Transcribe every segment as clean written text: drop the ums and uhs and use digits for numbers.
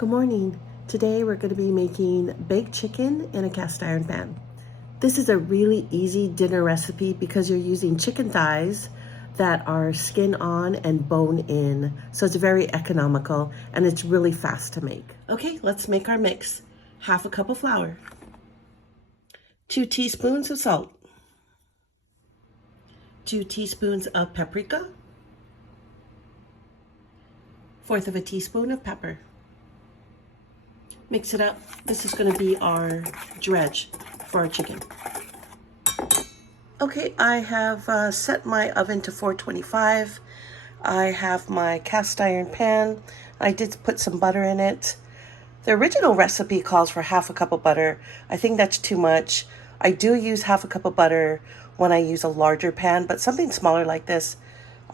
Good morning. Today we're going to be making baked chicken in a cast iron pan. This is a really easy dinner recipe because you're using chicken thighs that are skin on and bone in. So it's very economical and it's really fast to make. Okay, let's make our mix. Half a cup of flour, 2 teaspoons of salt, 2 teaspoons of paprika, 1/4 of a teaspoon of pepper. Mix it up. This is going to be our dredge for our chicken. Okay, I have set my oven to 425. I have my cast iron pan. I did put some butter in it. The original recipe calls for half a cup of butter. I think that's too much. I do use half a cup of butter when I use a larger pan, but something smaller like this,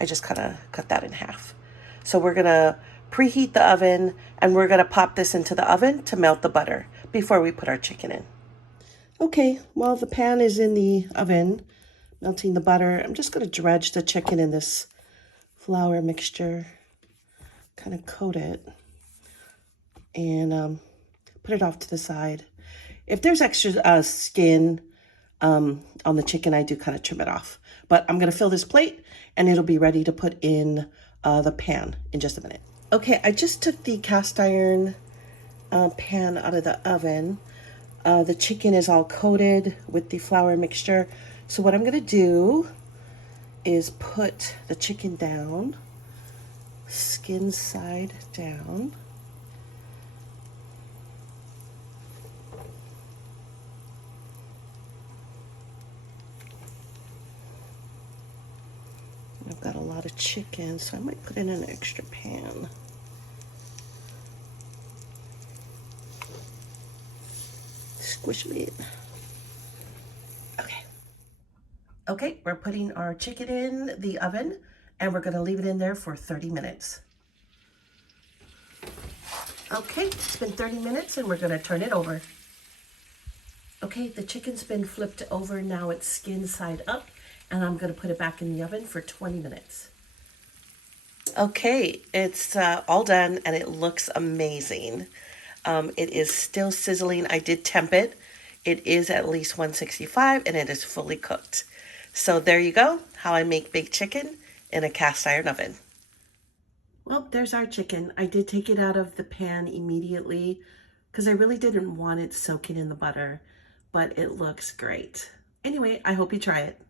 I just kind of cut that in half. So we're going to preheat the oven and we're going to pop this into the oven to melt the butter before we put our chicken in. Okay, while the pan is in the oven melting the butter, I'm just going to dredge the chicken in this flour mixture, kind of coat it and put it off to the side. If there's extra skin on the chicken, I do kind of trim it off. But I'm going to fill this plate and it'll be ready to put in the pan in just a minute. Okay, I just took the cast iron pan out of the oven. The chicken is all coated with the flour mixture. So what I'm going to do is put the chicken down, skin side down. I've got a lot of chicken, so I might put in an extra pan. Squish meat. Okay, we're putting our chicken in the oven and we're gonna leave it in there for 30 minutes. Okay, it's been 30 minutes and we're gonna turn it over. Okay, the chicken's been flipped over, now it's skin side up, and I'm gonna put it back in the oven for 20 minutes. Okay, it's all done and it looks amazing. It is still sizzling. I did temp it. It is at least 165 and it is fully cooked. So there you go, how I make baked chicken in a cast iron oven. Well, there's our chicken. I did take it out of the pan immediately because I really didn't want it soaking in the butter, but it looks great. Anyway, I hope you try it.